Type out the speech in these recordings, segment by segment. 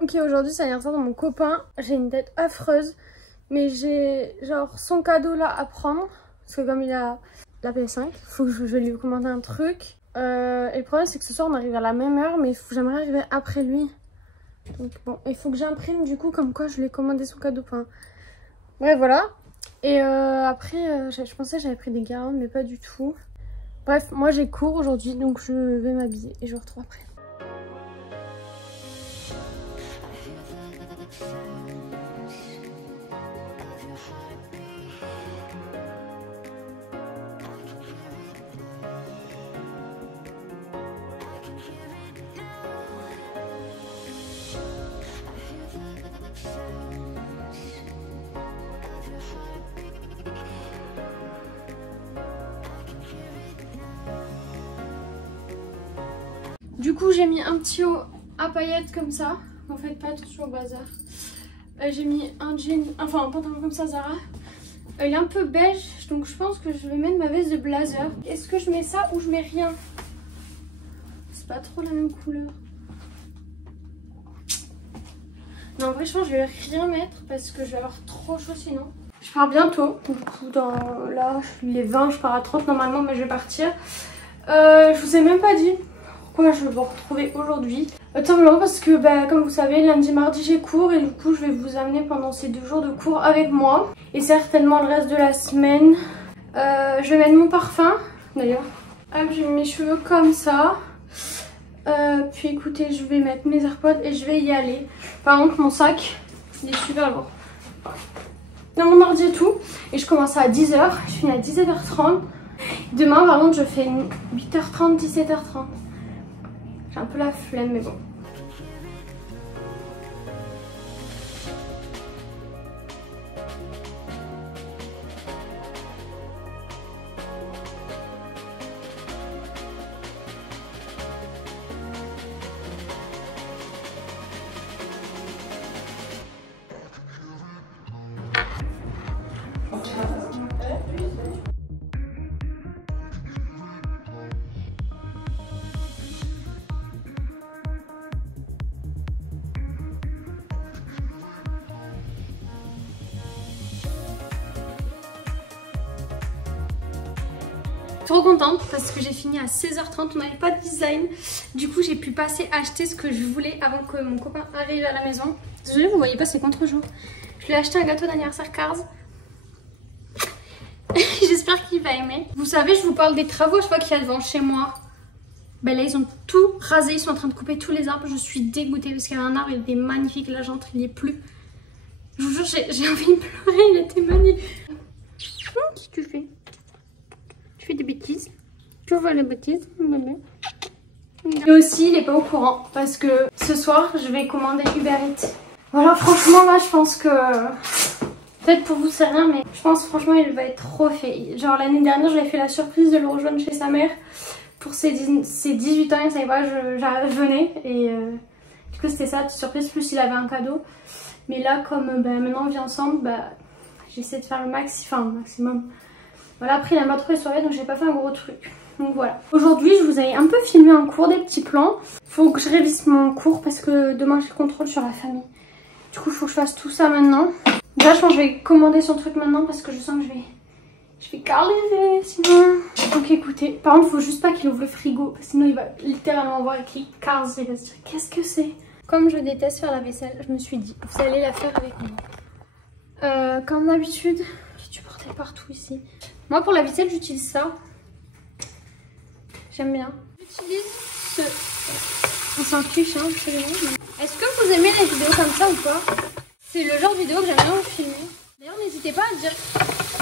Ok, aujourd'hui c'est l'anniversaire de mon copain. J'ai une tête affreuse. Mais j'ai genre son cadeau là à prendre. Parce que comme il a la PS5, faut que je lui commande un truc. Et le problème c'est que ce soir on arrive à la même heure. Mais j'aimerais arriver après lui. Donc bon, il faut que j'imprime du coup comme quoi je lui ai commandé son cadeau. Enfin, bref voilà. Et après je pensais que j'avais pris des guirlandes mais pas du tout. Bref, moi j'ai cours aujourd'hui donc je vais m'habiller et je vous retrouve après. Du coup j'ai mis un petit haut à paillettes comme ça. En fait pas attention au bazar. J'ai mis un jean, enfin un pantalon comme ça Zara. Il est un peu beige donc je pense que je vais mettre ma veste de blazer. Est-ce que je mets ça ou je mets rien? C'est pas trop la même couleur. Non en vrai je pense que je vais rien mettre parce que je vais avoir trop chaud sinon. Je pars bientôt. Du coup là il est 20, je pars à 30 normalement mais je vais partir. Je vous ai même pas dit pourquoi je vais vous retrouver aujourd'hui. Tout simplement parce que comme vous savez lundi mardi j'ai cours et du coup je vais vous amener pendant ces 2 jours de cours avec moi. Et certainement le reste de la semaine. Je vais mettre mon parfum d'ailleurs. Hop, j'ai mis mes cheveux comme ça. Puis écoutez je vais mettre mes AirPods et je vais y aller. Par contre mon sac il est super lourd. Dans mon ordi et tout. Et je commence à 10h. Je finis à 17h30. Demain par contre je fais 8h30, 17h30. J'ai un peu la flemme mais bon. Trop contente parce que j'ai fini à 16h30, on n'avait pas de design. Du coup j'ai pu passer acheter ce que je voulais avant que mon copain arrive à la maison. Désolée vous voyez pas c'est contre-jour. Je lui ai acheté un gâteau d'anniversaire Cars. J'espère qu'il va aimer. Vous savez je vous parle des travaux je vois qu'il y a devant chez moi. Là ils ont tout rasé, ils sont en train de couper tous les arbres. Je suis dégoûtée parce qu'il y avait un arbre, il était magnifique, là j'entre, il n'y est plus. Je vous jure j'ai envie de pleurer, il était magnifique. Qu'est-ce que tu fais? Tu fais des bêtises. Tu vois les bêtises, bébé. Et aussi, il n'est pas au courant parce que ce soir, je vais commander Uber Eats. Voilà, franchement, là, je pense que... Peut-être pour vous, c'est rien, mais je pense franchement, il va être trop fait. Genre, l'année dernière, j'avais fait la surprise de le rejoindre chez sa mère. Pour ses 18 ans, il ne savait pas, je venais. Et du coup, c'était ça, petite surprise, plus il avait un cadeau. Mais là, comme maintenant, on vit ensemble, j'essaie de faire le maximum. Voilà, après il a pas trop les soirées donc j'ai pas fait un gros truc. Donc voilà. Aujourd'hui je vous avais un peu filmé un cours, des petits plans. Faut que je révise mon cours parce que demain j'ai le contrôle sur la famille. Du coup il faut que je fasse tout ça maintenant. Déjà je pense que je vais commander son truc maintenant parce que je sens que je vais galérer sinon. Donc écoutez, par contre il faut juste pas qu'il ouvre le frigo. Sinon il va littéralement voir écrit Cars et il va se dire qu'est-ce que c'est. Comme je déteste faire la vaisselle, je me suis dit vous allez la faire avec moi. Comme d'habitude, j'ai du bordel partout ici. Moi pour la vaisselle j'utilise ça. J'aime bien. J'utilise ce... On s'en fiche hein, absolument. Est-ce que vous aimez les vidéos comme ça ou pas? C'est le genre de vidéo que j'aime bien vous filmer. D'ailleurs n'hésitez pas à dire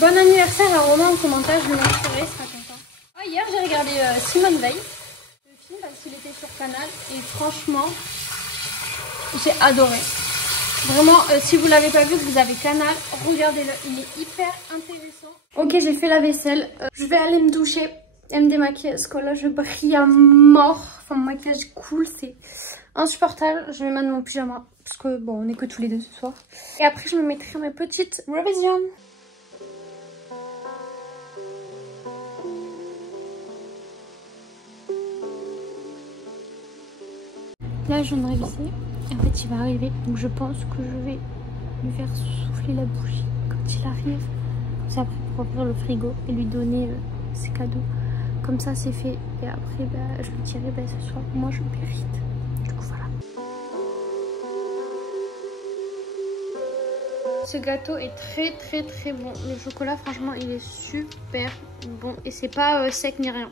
bon anniversaire à Romain en commentaire, je le montrerai, il sera content. Hier j'ai regardé Simone Veil, le film parce qu'il était sur Canal et franchement j'ai adoré. Vraiment, si vous l'avez pas vu, que vous avez Canal, regardez-le, il est hyper intéressant. Ok, j'ai fait la vaisselle. Je vais aller me doucher et me démaquiller parce que là, je brille à mort. Enfin, mon maquillage cool, c'est insupportable. Je vais mettre mon pyjama parce que bon, on est que tous les deux ce soir. Et après, je me mettrai mes petites révisions. Là, je viens de réviser. Et en fait il va arriver, donc je pense que je vais lui faire souffler la bougie quand il arrive. C'est après pour ouvrir le frigo et lui donner ses cadeaux. Comme ça c'est fait et après bah, je lui dirai bah, ce soir moi je mérite. Du coup voilà. Ce gâteau est très bon. Le chocolat franchement il est super bon et c'est pas sec ni rien.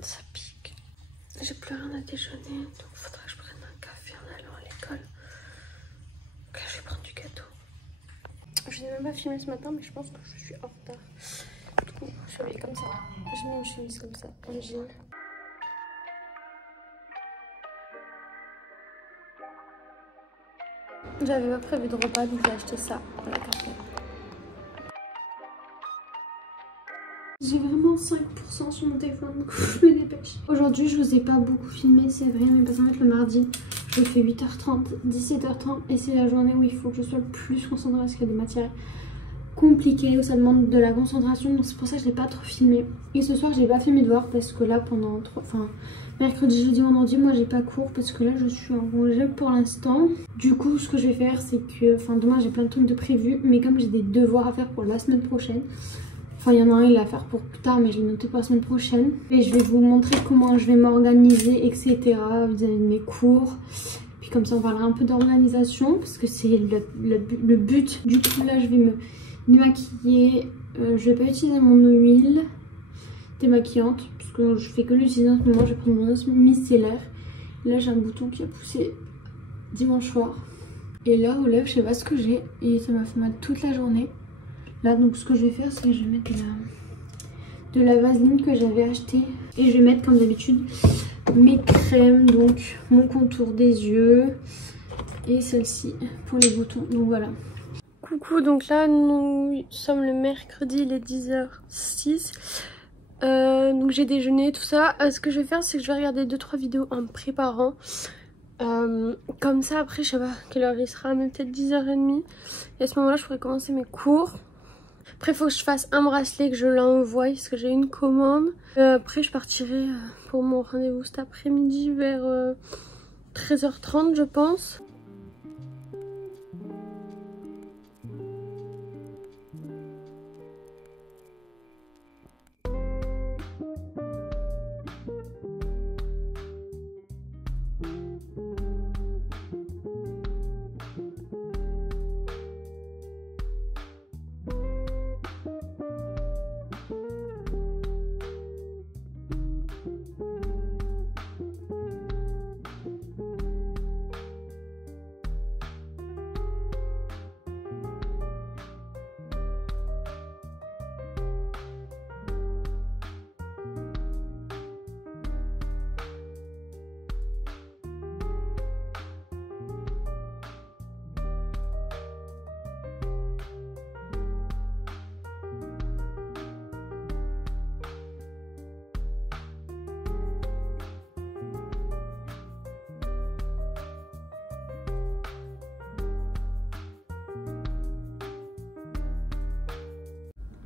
Ça pique. J'ai plus rien à déjeuner donc il faudra que je prenne un café en allant à l'école. Donc là je vais prendre du gâteau. Je n'ai même pas filmé ce matin mais je pense que je suis en retard. Du coup je suis habillée comme ça. J'ai mis une chemise comme ça, un jean. J'avais pas prévu de repas donc j'ai acheté ça à la café. J'ai vraiment 5% sur mon téléphone donc je me dépêche. Aujourd'hui je vous ai pas beaucoup filmé, c'est vrai, mais parce qu'en fait le mardi je fais 8h30, 17h30 et c'est la journée où il faut que je sois le plus concentrée parce qu'il y a des matières compliquées où ça demande de la concentration, donc c'est pour ça que je l'ai pas trop filmé. Et ce soir j'ai pas fait mes devoirs parce que là pendant mercredi, jeudi, vendredi, moi j'ai pas cours parce que là je suis en congé pour l'instant. Du coup ce que je vais faire c'est que, demain j'ai plein de trucs de prévus, mais comme j'ai des devoirs à faire pour la semaine prochaine, il y en a un il à faire pour plus tard mais je l'ai noté pour la semaine prochaine. Et je vais vous montrer comment je vais m'organiser etc. vis-à-vis de mes cours. Puis comme ça on parlera un peu d'organisation parce que c'est le but. Du coup là je vais me démaquiller. Je vais pas utiliser mon huile démaquillante parce que je fais que l'utiliser en ce moment. Je vais prendre mon micellaire. Là j'ai un bouton qui a poussé dimanche soir. Et là aux lèvres je sais pas ce que j'ai et ça m'a fait mal toute la journée. Là donc ce que je vais faire c'est que je vais mettre de la vaseline que j'avais acheté. Et je vais mettre comme d'habitude mes crèmes, donc mon contour des yeux et celle-ci pour les boutons. Donc voilà. Coucou, donc là nous sommes le mercredi, il est 10h06. Donc j'ai déjeuné tout ça. Ce que je vais faire c'est que je vais regarder 2-3 vidéos en me préparant. Comme ça après je sais pas quelle heure il sera, mais peut-être 10h30. Et à ce moment là je pourrais commencer mes cours. Après il faut que je fasse un bracelet, que je l'envoie parce que j'ai une commande. Après je partirai pour mon rendez-vous cet après-midi vers 13h30 je pense.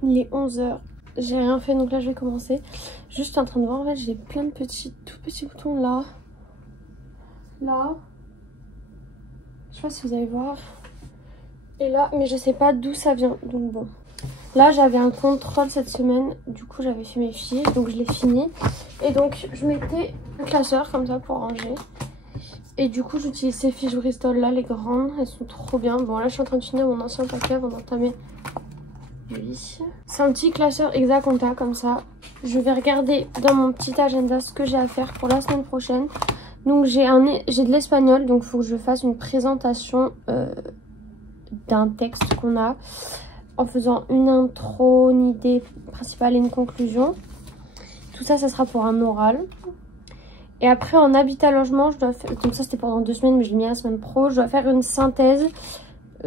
Il est 11h, j'ai rien fait donc là je vais commencer. Juste en train de voir, en fait j'ai plein de tout petits boutons là. Là. Je sais pas si vous allez voir. Et là, mais je sais pas d'où ça vient, donc bon. Là j'avais un contrôle cette semaine, du coup j'avais fait mes fiches, donc je l'ai fini. Et donc je mettais un classeur comme ça pour ranger. Et du coup j'utilise ces fiches Bristol là, les grandes, elles sont trop bien. Bon là je suis en train de finir mon ancien paquet avant d'entamer. Oui. C'est un petit classeur exact compta comme ça. Je vais regarder dans mon petit agenda ce que j'ai à faire pour la semaine prochaine. Donc j'ai de l'espagnol, donc il faut que je fasse une présentation d'un texte qu'on a en faisant une intro, une idée principale et une conclusion. Tout ça, ça sera pour un oral. Et après en habitat logement, je dois faire, comme ça c'était pendant 2 semaines mais je l'ai mis à la semaine pro, je dois faire une synthèse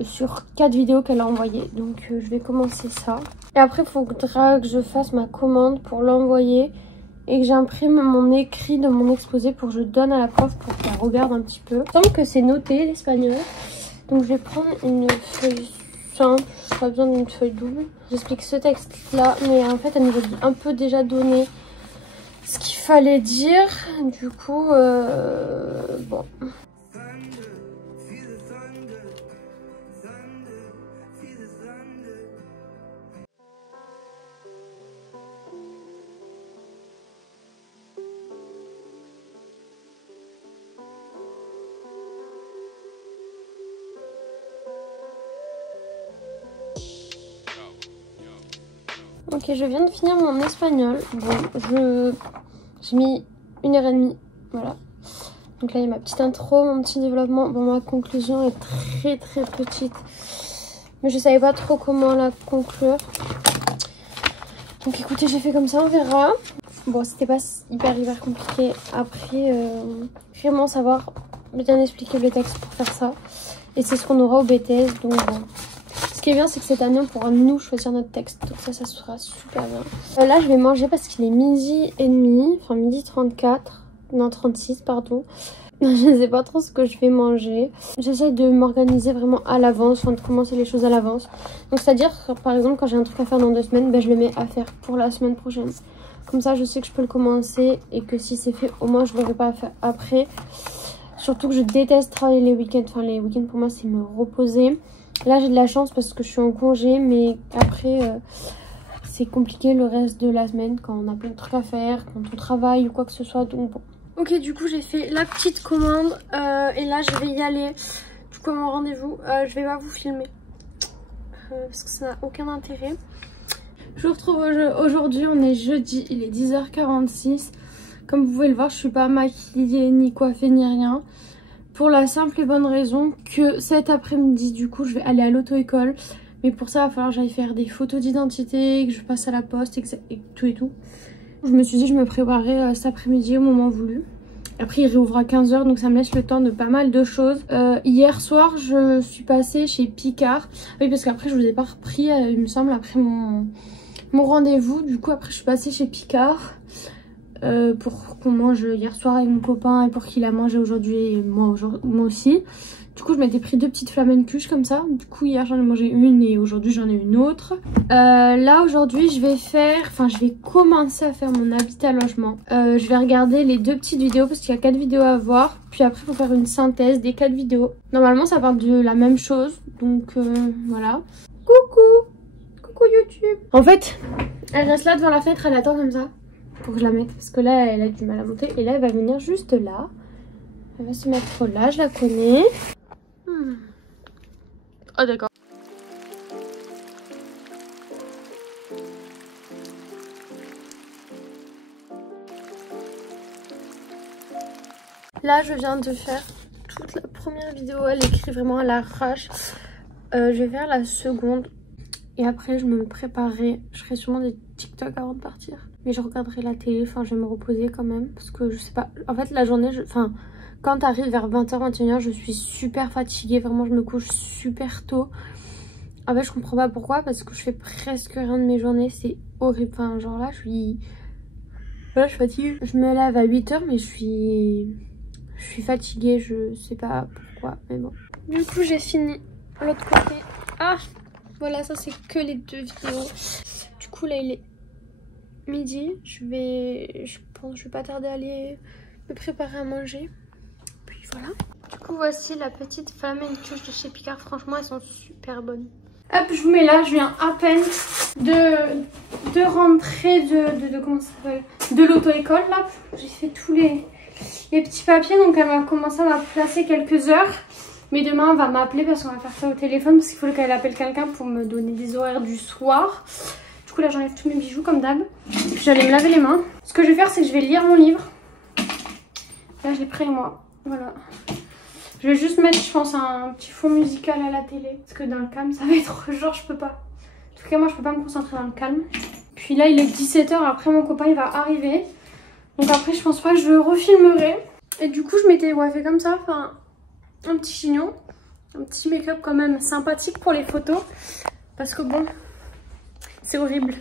sur 4 vidéos qu'elle a envoyées. Donc je vais commencer ça. Et après il faudra que je fasse ma commande pour l'envoyer et que j'imprime mon écrit de mon exposé pour que je donne à la prof pour qu'elle regarde un petit peu. Il semble que c'est noté l'espagnol. Donc je vais prendre une feuille simple, je n'ai pas besoin d'une feuille double. J'explique ce texte là, mais en fait elle nous a un peu déjà donné ce qu'il fallait dire. Du coup, bon. Ok, je viens de finir mon espagnol. Bon, j'ai mis 1h30, voilà. Donc là, il y a ma petite intro, mon petit développement. Bon, ma conclusion est très petite. Mais je savais pas trop comment la conclure. Donc écoutez, j'ai fait comme ça, on verra. Bon, c'était pas hyper compliqué. Après, vraiment savoir bien expliquer le texte pour faire ça. Et c'est ce qu'on aura au BTS, donc bon. Ce qui est bien, c'est que cette année, on pourra nous choisir notre texte. Donc ça sera super bien. Là, je vais manger parce qu'il est 12h30. Enfin, 12h34. Non, 36, pardon. Je ne sais pas trop ce que je vais manger. J'essaie de m'organiser vraiment à l'avance, enfin de commencer les choses à l'avance. Donc c'est-à-dire, par exemple, quand j'ai un truc à faire dans 2 semaines, ben, je le mets à faire pour la semaine prochaine. Comme ça, je sais que je peux le commencer et que si c'est fait, au moins, je ne l'aurai pas à faire après. Surtout que je déteste travailler les week-ends. Enfin, les week-ends, pour moi, c'est me reposer. Là, j'ai de la chance parce que je suis en congé, mais après, c'est compliqué le reste de la semaine quand on a plein de trucs à faire, quand on travaille ou quoi que ce soit. Donc bon. Ok, du coup, j'ai fait la petite commande et là, je vais y aller. Du coup, à mon rendez-vous, je vais pas vous filmer parce que ça n'a aucun intérêt. Je vous retrouve aujourd'hui, on est jeudi, il est 10h46. Comme vous pouvez le voir, je suis pas maquillée, ni coiffée, ni rien. Pour la simple et bonne raison que cet après-midi, du coup, je vais aller à l'auto-école. Mais pour ça, il va falloir que j'aille faire des photos d'identité, que je passe à la poste et tout. Je me suis dit que je me préparerais cet après-midi au moment voulu. Après, il réouvre à 15h, donc ça me laisse le temps de pas mal de choses. Hier soir, je suis passée chez Picard. Oui, parce qu'après, je vous ai pas repris, il me semble, après mon rendez-vous. Du coup, après, je suis passée chez Picard. Pour qu'on mange hier soir avec mon copain et pour qu'il a mangé aujourd'hui et moi aussi. Du coup je m'étais pris 2 petites flamencuches comme ça. Du coup hier j'en ai mangé une et aujourd'hui j'en ai une autre. Là aujourd'hui je vais commencer à faire mon habit à logement. Je vais regarder les 2 petites vidéos parce qu'il y a 4 vidéos à voir. Puis après il faut faire une synthèse des 4 vidéos. Normalement ça parle de la même chose. Donc voilà. Coucou YouTube. En fait elle reste là devant la fenêtre, elle attend comme ça pour que je la mette parce que là elle a du mal à monter et là elle va venir juste là, elle va se mettre là, je la connais. Oh d'accord. Là je viens de faire toute la première vidéo, elle écrit vraiment à l'arrache. Je vais faire la seconde et après je me préparerai, je ferai sûrement des TikTok avant de partir. Mais je regarderai la télé, enfin je vais me reposer quand même. Parce que je sais pas, en fait la journée, quand t'arrives vers 20h, 21h, je suis super fatiguée. Vraiment je me couche super tôt. En fait je comprends pas pourquoi, parce que je fais presque rien de mes journées, c'est horrible. Enfin genre là je suis fatiguée. Je me lève à 8h mais je suis fatiguée, je sais pas pourquoi, mais bon. Du coup j'ai fini l'autre côté. Ah voilà, ça c'est que les 2 vidéos. Du coup là il est midi, je pense que je vais pas tarder à aller me préparer à manger. Puis voilà. Du coup voici la petite flamencuche de chez Picard. Franchement elles sont super bonnes. Hop, je vous mets là, je viens à peine de rentrer de comment ça s'appelle, de l'auto-école là. J'ai fait tous les petits papiers, donc elle va commencer à m'a placer quelques heures. Mais demain on va m'appeler parce qu'on va faire ça au téléphone parce qu'il faut qu'elle appelle quelqu'un pour me donner des horaires du soir. Du coup là j'enlève tous mes bijoux comme d'hab. Puis j'allais me laver les mains. Ce que je vais faire c'est que je vais lire mon livre. Là je l'ai pris moi. Voilà. Je vais juste mettre je pense un petit fond musical à la télé. Parce que dans le calme ça va être genre je peux pas. En tout cas moi je peux pas me concentrer dans le calme. Puis là il est 17h, après mon copain il va arriver. Donc après je pense pas que je refilmerai. Et du coup je m'étais fait comme ça. Enfin un petit chignon. Un petit make-up quand même sympathique pour les photos. Parce que bon... c'est horrible.